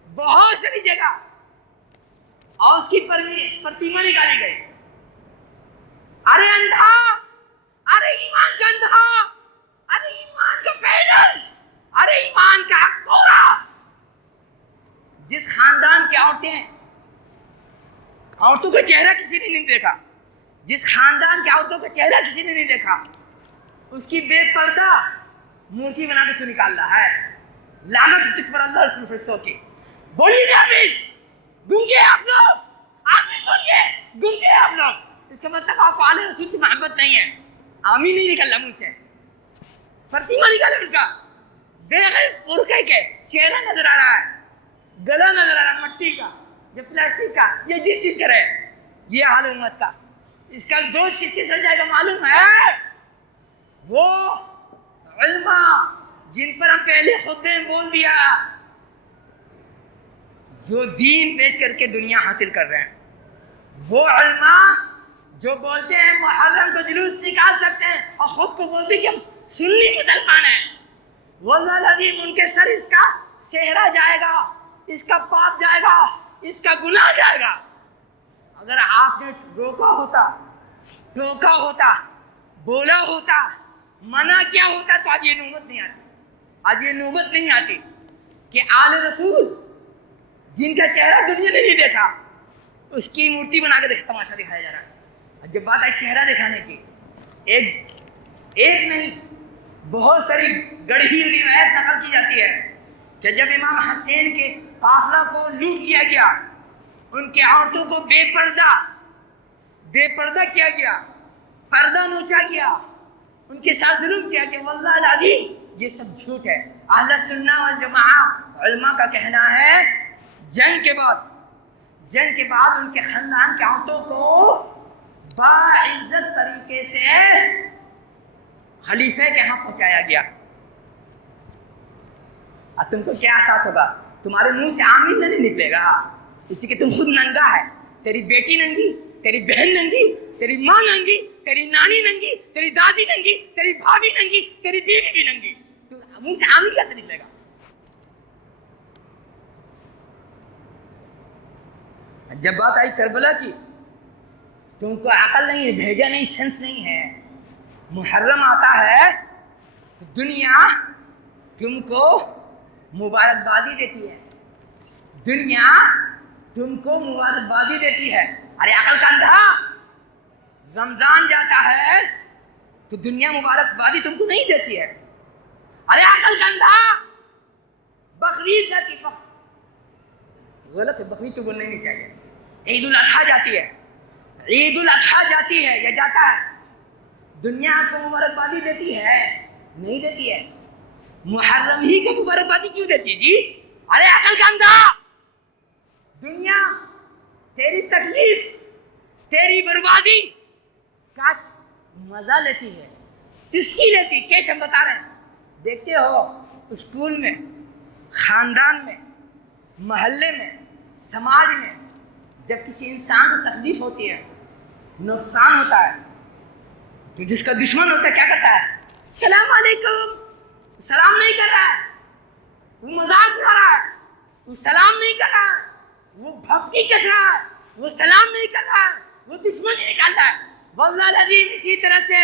بہت ساری جگہ. اور اس کی پرتیما نکالی گئی. ارے اندھا، ارے ایمان کا اندھا، ارے ایمان کا پیدل، ارے ایمان کا کوڑا. جس خاندان کی عورتوں کا چہرہ کسی نے نہیں دیکھا، جس خاندان کی عورتوں کا چہرہ کسی نے نہیں دیکھا، اس کی بے پردہ مورتی بنا کے تو نکال رہا ہے. لعنت تجھ پر اللہ رسول فرشتوں کی. بولیے آمین. گونگے آپ لوگ، آمین بولیے. گونگے آپ لوگ، اس کا مطلب آپ کو اعلی رسول سے محبت نہیں ہے. آمین نہیں نکل رہا منہ سے. پرتیما نکالے ان کا بغیر برقعے کے، چہرہ نظر آ رہا ہے، گلا نظر آ رہا ہے مٹی کا یا پلاسٹک کا یا جس چیز کا رہے. یہ حال امت کا. اس کا دوست کس کے ساتھ جائے گا معلوم ہے؟ وہ علماء جن پر ہم پہلے خطبے میں بول دیا، جو دین بیچ کر کے دنیا حاصل کر رہے ہیں. وہ علماء جو بولتے ہیں محرم کو جلوس نکال سکتے ہیں اور خود کو بولتے ہیں کہ ہم سنی مسلمان ہیں. واللہ العظیم ان کے سر اس کا چہرہ جائے گا، اس کا پاپ جائے گا، اس کا گناہ جائے گا. اگر آپ نے روکا ہوتا، ٹوکا ہوتا، بولا ہوتا، منع کیا ہوتا تو آج یہ نوبت نہیں آتی. آج یہ نوبت نہیں آتی کہ آل رسول جن کا چہرہ دنیا نے نہیں دیکھا اس کی مورتی بنا کے تماشا دکھایا جا رہا ہے. جب بات آئی چہرہ دکھانے کی، ایک نہیں بہت ساری گڑھی روایت نقل کی جاتی ہے کہ جب امام حسین کے قافلہ کو لوٹ لیا گیا، ان کے عورتوں کو بے پردہ کیا گیا، پردہ نوچا گیا، ان کے ساتھ ظلم کیا گیا. واللہ العظیم یہ سب جھوٹ ہے. اہل سنہ والجماعہ علماء کا کہنا ہے جنگ کے بعد ان کے خاندان کے عورتوں کو باعزت طریقے سے خلیفہ کے ہاں پہنچایا گیا. اب تم کو کیا احساس ہوگا؟ تمہارے منہ سے آمین نہیں نکلے گا اسی کہ تم خود ننگا ہے، تیری بیٹی ننگی، تیری بہن ننگی، تیری ماں ننگی، تیری نانی ننگی، تیری دادی ننگی، تیری بھابھی ننگی، تیری بیوی بھی ننگی. تو منہ سے آمین کیسے نکلے گا؟ جب بات آئی کربلا کی، تم کو عقل نہیں ہے، بھیجا نہیں، سینس نہیں ہے. محرم آتا ہے تو دنیا تم کو مبارکبادی دیتی ہے، دنیا تم کو مبارکبادی دیتی ہے. ارے عقل کا اندھا، رمضان جاتا ہے تو دنیا مبارکبادی تم کو نہیں دیتی ہے. ارے عقل کا اندھا، بقرعید جاتی، غلط ہے، بقرعید تو بولنے نہیں چاہیے. عید الاضحیٰ جاتی ہے، عید الاضحیٰ جاتی ہے یا جاتا ہے، دنیا آپ کو مبارکبادی دیتی ہے؟ نہیں دیتی ہے. محرم ہی کو مبارکبادی کیوں دیتی ہے جی؟ ارے عقل کا اندھا، دنیا تیری تکلیف، تیری بربادی کا مزہ لیتی ہے. کس کی لیتی؟ کیسے ہم بتا رہے ہیں؟ دیکھتے ہو اسکول میں، خاندان میں، محلے میں، سماج میں جب کسی انسان کو تکلیف ہوتی ہے، نقصان ہوتا ہے، تو جس کا دشمن ہوتا ہے کیا کرتا ہے؟ السلام علیکم. سلام نہیں کر رہا ہے، وہ مذاق اڑا رہا ہے، وہ سلام نہیں کر رہا ہے، وہ بھپکی کس رہا ہے، وہ سلام نہیں کر رہا ہے، وہ دشمنی نکال رہا ہے. واللہ العظیم اسی طرح سے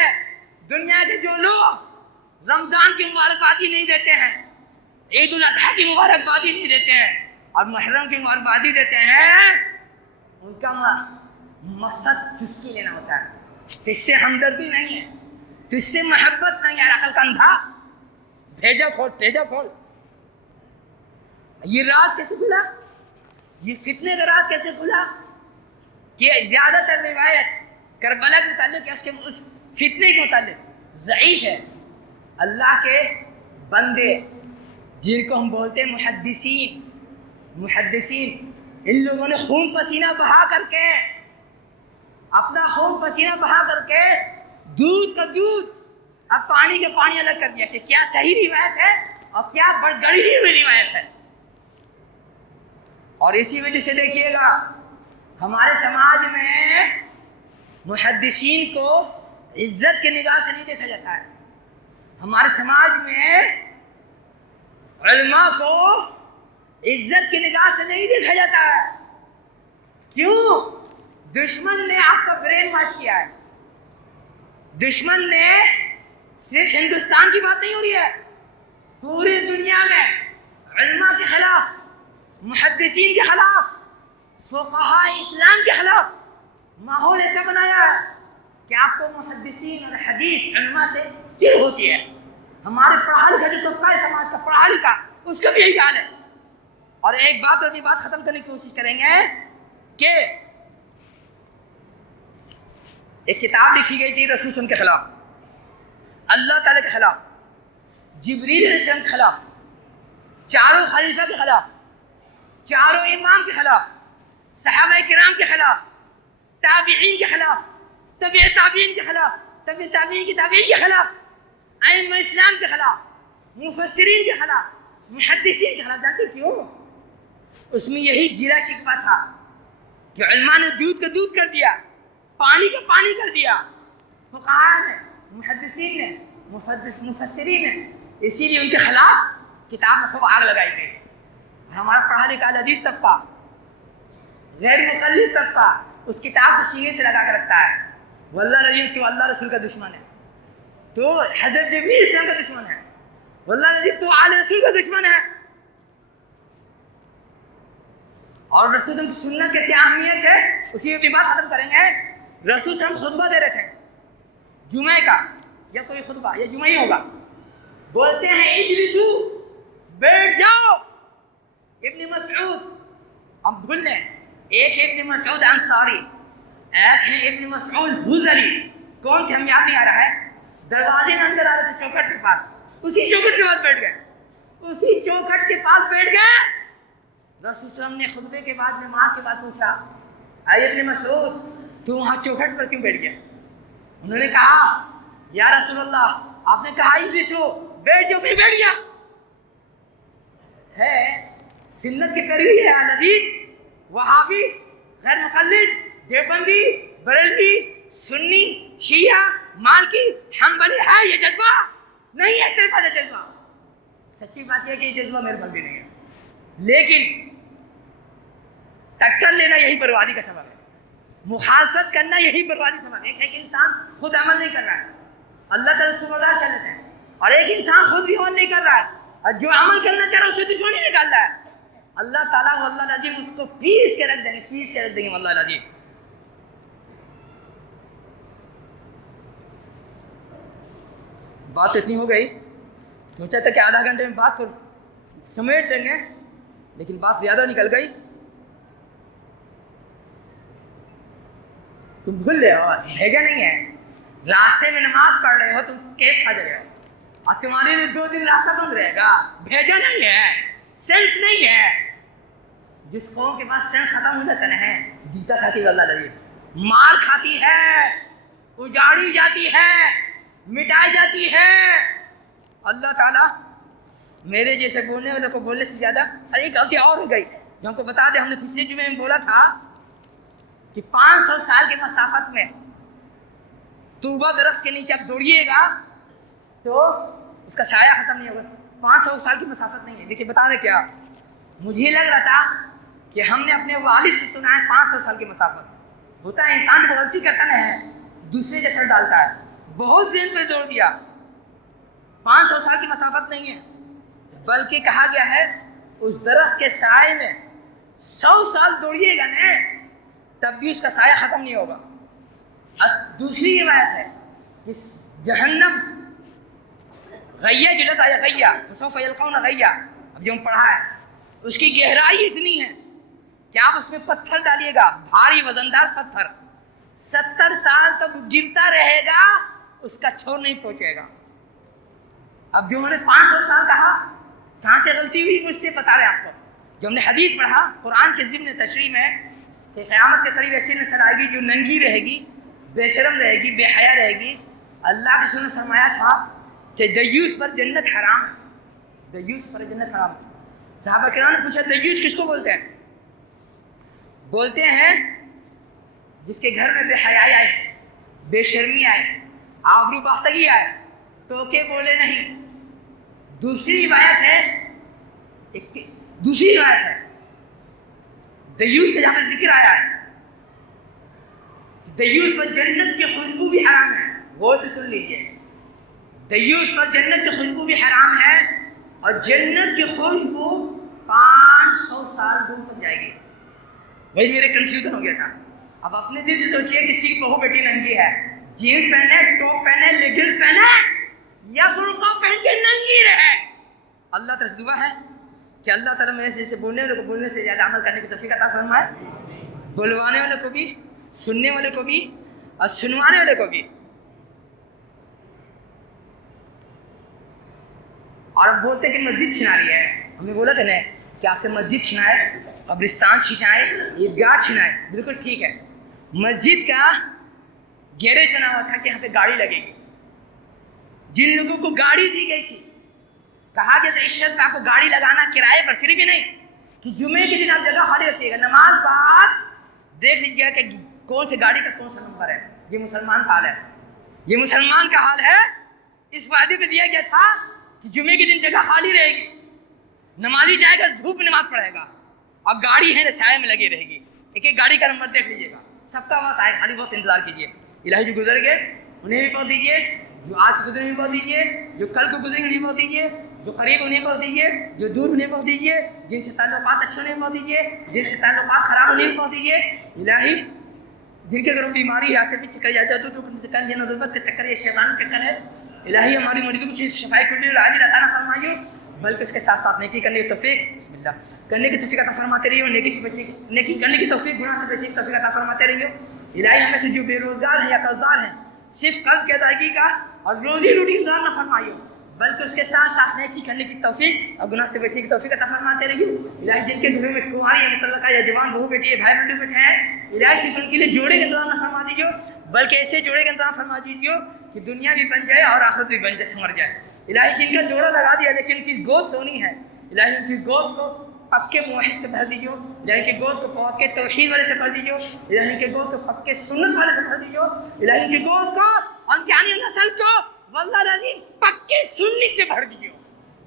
دنیا کے جو لوگ رمضان کی مبارکبادی نہیں دیتے ہیں، عید الاضحیٰ کی مبارکبادی نہیں دیتے ہیں اور محرم کی مبارکبادی دیتے ہیں، ان کا مقصد چسکی لینا ہوتا ہے. اس سے ہمدردی نہیں ہے، اس سے محبت نہیں ہے. عقل کا اندھا، بھیجا کھول. یہ راز کیسے کھلا؟ یہ فتنے کا راز کیسے کھلا کہ زیادہ تر روایت کربلا کے متعلق یا اس فتنے کے متعلق ضعیف ہے. اللہ کے بندے جن کو ہم بولتے ہیں محدثین، ان لوگوں نے خون پسینہ بہا کر کے، اپنا خون پسینہ بہا کر کے دودھ کا دودھ اب پانی کا پانی الگ کر دیا کہ کیا صحیح روایت ہے اور کیا گڑھی ہوئی روایت ہے. اور اسی وجہ سے دیکھیے گا ہمارے سماج میں محدثین کو عزت کے نگاہ سے نہیں دیکھا جاتا ہے. ہمارے سماج میں علماء کو عزت کی نگاہ سے نہیں دیکھا جاتا ہے. کیوں؟ دشمن نے آپ کا برین واش کیا ہے. دشمن نے صرف ہندوستان کی بات نہیں ہو رہی ہے، پوری دنیا میں علماء کے خلاف، محدثین کے خلاف، فقہاء اسلام کے خلاف ماحول ایسا بنایا ہے کہ آپ کو محدثین اور حدیث علماء سے چڑ ہوتی ہے. ہمارے پڑھا لکھا جو طبقہ ہے سماج کا، پڑھا لکھا، اس کا بھی یہی حال ہے. اور ایک بات اور اپنی بات ختم کرنے کی کوشش کریں گے کہ ایک کتاب لکھی گئی تھی رسول وسلم کے خلاف، اللہ تعالیٰ کے خلاف، جبریل علیہ السلام کے خلاف، چاروں خلیفہ کے خلاف، چاروں امام کے خلاف، صحابہ کرام کے خلاف، تابعین کے خلاف، تبع تابعین کے خلاف، تبع تابعین کی تابعین کے خلاف، ائمہ اسلام کے خلاف، مفسرین کے خلاف، محدثین کے خلاف. جانتے کیوں؟ اس میں یہی گرا شکوہ تھا کہ علماء نے دودھ کا دودھ کر دیا، پانی کا پانی کر دیا، فقہاء نے، محدثین نے، مفسرین نے، اسی لیے ان کے خلاف کتاب میں خوب آگ لگائی گئی. ہمارا پڑھا لکھا حدیث طبقہ، غیر مقلد طبقہ اس کتاب کو سینے سے لگا کر رکھتا ہے. واللہ العظیم تو اللہ رسول کا دشمن ہے، تو حضرت جبریل اسلام کا دشمن ہے، واللہ العظیم تو آل رسول کا دشمن ہے. اور رسول کی سنت کی کیا اہمیت ہے اسی کی بات ختم کریں گے. رسول صلی اللہ علیہ وسلم خطبہ دے رہے تھے جمعہ کا، یا کوئی خطبہ یا جمعہ ہی ہوگا، بولتے ہیں اجلسو، بیٹھ جاؤ. ابن مسعود، ہم بھول لیں، ایک ہے ابن مسعود انصاری، ایک ہے ابن مسعود حذلی. کون تھے ہم یاد نہیں آ رہا ہے. دروازے کے اندر آ رہے تھے چوکھٹ کے پاس، اسی چوکھٹ کے پاس بیٹھ گئے، اسی چوکھٹ کے پاس بیٹھ گئے. رسول صلی اللہ علیہ وسلم نے خطبے کے بعد نماز کے بعد پوچھا، اے ابن مسعود تو وہاں چوکھٹ پر کیوں بیٹھ گیا؟ انہوں نے کہا یا رسول اللہ آپ نے کہا اجلسو، بیٹھ جاؤ، میں بیٹھ گیا. ہے سنت کے قریبی ہے حدیث، وہابی، غیر مقلد، دیوبندی، بریلوی، سنی، شیعہ، مالکی، حنبلی ہے یہ جذبہ نہیں ہے. تیرے پاس جذبہ، سچی بات یہ ہے کہ یہ جذبہ میرے پاس بھی نہیں ہے. لیکن ٹکر لینا یہی بربادی کا سبب ہے، مخالفت کرنا یہی بربادی کا سبب ہے. ایک ہے کہ انسان خود عمل نہیں کر رہا ہے، اللہ تعالیٰ رسول اللہ صلی اللہ علیہ وسلم ہیں، اور ایک انسان خود بھی عمل نہیں کر رہا ہے، اور جو عمل کرنا چاہ رہا ہے اسے دشمنی نکال رہا ہے. اللہ تعالیٰ واللہ العظیم اس کو پیس کے رکھ دیں گے، پیس کے رکھ دیں گے واللہ العظیم. بات اتنی ہو گئی، سوچا تھا کہ آدھا گھنٹے میں بات کر سمیٹ دیں گے، لیکن بات زیادہ نکل گئی. تم بھول رہے ہو، بھیجا نہیں ہے، راستے میں نماز پڑھ رہے ہو، تم کیس کھا جائے ہو، اور تمہارے لیے 2 دن راستہ بند رہے گا. بھیجا نہیں ہے، سینس نہیں ہے. جس قوم کے پاس سینس ختم ہو جاتا ہے جیتا کھاتی ہے، واللہ لگی مار کھاتی ہے، اجاڑی جاتی ہے، مٹائی جاتی ہے. اللہ تعالیٰ میرے جیسے بولنے والے کو بولنے سے زیادہ. اور ایک غلطی اور ہو گئی جو ہم کو بتا دیں، ہم نے پچھلے جمعے میں بولا تھا کہ 500 سال کے مسافت میں طوبہ درخت کے نیچے آپ دوڑیے گا تو اس کا سایہ ختم نہیں ہوگا. 500 سال کی مسافت نہیں ہے. دیکھیے بتا دیں کیا، مجھے لگ رہا تھا کہ ہم نے اپنے والد سے سنا ہے 500 سال کی مسافت. ہوتا ہے انسان جب غلطی کرتا ہے دوسرے کے سر ڈالتا ہے، بہت ذہن پہ زور دیا. 500 سال کی مسافت نہیں ہے، بلکہ کہا گیا ہے اس درخت کے سائے میں 100 سال دوڑیے گا نا تب بھی اس کا سایہ ختم نہیں ہوگا. دوسری روایت ہے کہ جہنم غیہ جلد آیا غیہ فسوف یلقون غیہ، اب جو ہم پڑھا ہے اس کی گہرائی اتنی ہے کہ آپ اس میں پتھر ڈالیے گا، بھاری وزندار پتھر، 70 سال تک گرتا رہے گا، اس کا چھور نہیں پہنچے گا. اب جو انہوں نے 500 سال کہا، کہاں سے غلطی ہوئی مجھ سے بتا رہے ہیں آپ کو. جو ہم نے حدیث پڑھا قرآن کے ضمن تشریح میں کہ قیامت کے قریب ایسی نسل آئے گی جو ننگی رہے گی، بے شرم رہے گی، بے حیا رہے گی. اللہ کے رسول نے فرمایا تھا کہ دیوس پر جنت حرام ہے، دیوس پر جنت حرام ہے. صحابہ کرام نے پوچھا دیوس کس کو بولتے ہیں؟ بولتے ہیں جس کے گھر میں بے حیائی آئے، بے شرمی آئے، آبرو باختگی آئے، ٹوکے بولے نہیں. دوسری روایت ہے دیوس کا جہاں ذکر آیا ہے دیوس پر جنت کی خوشبو بھی حرام ہے. غور سے سن لیجیے, دیوس پر جنت کی خوشبو بھی حرام ہے, اور جنت کی خوشبو 500 سال دور تک جائے گی. وہی میرے کنفیوژن ہو گیا تھا. اب اپنے دل سے سوچیے کسی کی بہو بیٹی ننگی ہے, جینس پہنے, ٹاپ پہنے, لیگنز پہنے, یا برقع پہن کے ننگی رہے. اللہ تعالیٰ دعا ہے کہ اللہ تعالیٰ میں سے بولنے والے کو بولنے سے زیادہ عمل کرنے کی توفیق عطا فرمائے, بلوانے والے کو بھی, سننے والے کو بھی, اور سنوانے والے کو بھی. اور اب بولتے کہ مسجد چھنا رہی ہے. ہمیں بولا تھا نا کہ آپ سے مسجد چھنائے, قبرستان چھنائے, عیدگاہ چھنائے. بالکل ٹھیک ہے. مسجد کا گیریج بنا ہوا تھا کہ یہاں پہ گاڑی لگے گی. جن لوگوں کو گاڑی دی گئی تھی کہا گیا تھا اس شرط آپ کو گاڑی لگانا کرائے پر, پھر بھی نہیں, کہ جمعے کے دن آپ جگہ خالی رکھیے گا. نماز بعد دیکھ لیجیے کہ کون سے گاڑی کا کون سا نمبر ہے. یہ مسلمان کا حال ہے, یہ مسلمان کا حال ہے. اس وعدے پہ دیا گیا تھا کہ جمعے کے دن جگہ خالی رہے گی, نمازی جائے گا دھوپ نماز پڑھے گا, اور گاڑی ہے نا سائے میں لگی رہے گی. ایک ایک گاڑی کا نمبر دیکھ لیجیے گا, سب کا وقت آئے, خالی وقت انتظار کیجیے. الہی جو گزر گئے انہیں بھی پہنچ دیجیے, جو آج گزرے انہیں پہنچ دیجیے, جو کل کو گزرے انہیں پہنچ دیجیے, جو قریب انہیں پہنچ دیجیے, جو دور انہیں پہنچ دیجیے, جن سے تعلقات اچھے انہیں پہنچ دیجیے, جن سے تعلقات خراب انہیں پہنچ دیجیے. الہی جن کے گھروں بیماری ہے, آسے بھی چکر یا جادو چکر, یہ نظربت کا چکر ہے, شیطان کا چکر ہے, الہی ہماری مریضوں کو شفاء کلی اور عاجل عطا فرمائیے, بلکہ اس کے ساتھ ساتھ نیکی کرنے کی توفیق, بسم اللہ, کرنے کی توفیق عطا فرماتے رہیے, نیکی سے بچنے کی, نیکی کرنے کی توفیق, گناہ سے بچنے کی توفیق عطا فرماتے رہیے. الہی ہمیں سے جو بے روزگار ہیں یا قرضدار ہیں, صرف قرض کی ادائیگی کا اور روزی روٹی انتظار نہ فرمائیے, بلکہ اس کے ساتھ ساتھ نیکی کرنے کی توفیق اور گناہ سے بچنے کی توفیق عطا فرماتے رہیے. الہی جن کے گھروں میں کنواری یا مطلقہ یا جوان بہو بیٹی ہے, بھائی بہنوں بیٹھے ہیں, الہی صرف ان کے لیے جوڑے کا انتظام نہ فرما دیجیے, بلکہ ایسے جوڑے کا انتظام فرما دیجیے کہ دنیا بھی بن جائے اور آخرت بھی بن جائے, سمر جائے. الہی جن کا جوڑا لگا دیا لیکن ان کی گود سونی ہے, الہی ان کی گود کو پکے موحد سے بھر دیجیے, الہی ان کی گود کو پکے توحید والے سے بھر دیجیے, الہی ان کی گود کو پکے سنت والے سے بھر دیجیے, الہی ان کی گود کو اور ان کی آنے والی نسل کو واللہ العظیم پکے سنی سے بھر دیجیے.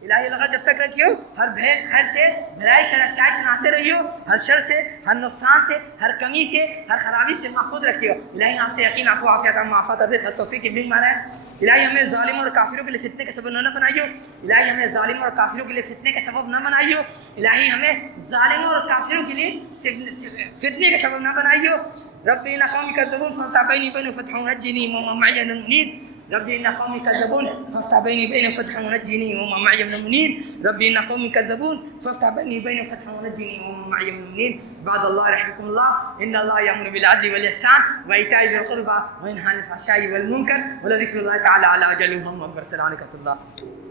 الہی اللہ جب تک رکھیو, ہر بھید خیر سے, بھلائی سے, اچھائی سے ناتے رہیو, ہر شر سے, ہر نقصان سے, ہر کمی سے, ہر خرابی سے محفوظ رکھیو. الہی آپ سے یقین, عفو, عافیت, معافات, عزت, توفیق کی بن مانا ہے. الہی ہمیں ظالموں اور کافروں کے لیے فتنے کا سبب نہ بنائیو, الہی ہمیں ظالموں اور کافروں کے لیے فتنے کا سبب نہ بنائیو, الہی ہمیں ظالموں اور کافروں کے لیے فتنے کا سبب نہ بنائیو. ربی ان قومی کذبون فافتح بینی وبین فتح ونجنی ومن معي من المؤمنين. ربي إن قومي كذبون فافتح بيني وبين فتح ونجني ومن معي من المؤمنين. ربي إن قومي كذبون فافتح بيني وبين فتح ونجني ومن معي من المؤمنين. بعد الله رحمكم الله, إن الله يأمر بالعدل والإحسان وإيتاء ذي القربى وينهى عن الفحشاء والمنكر ولذكر الله تعالى على أجل وهم أكبر. السلام عليكم ورحمة الله.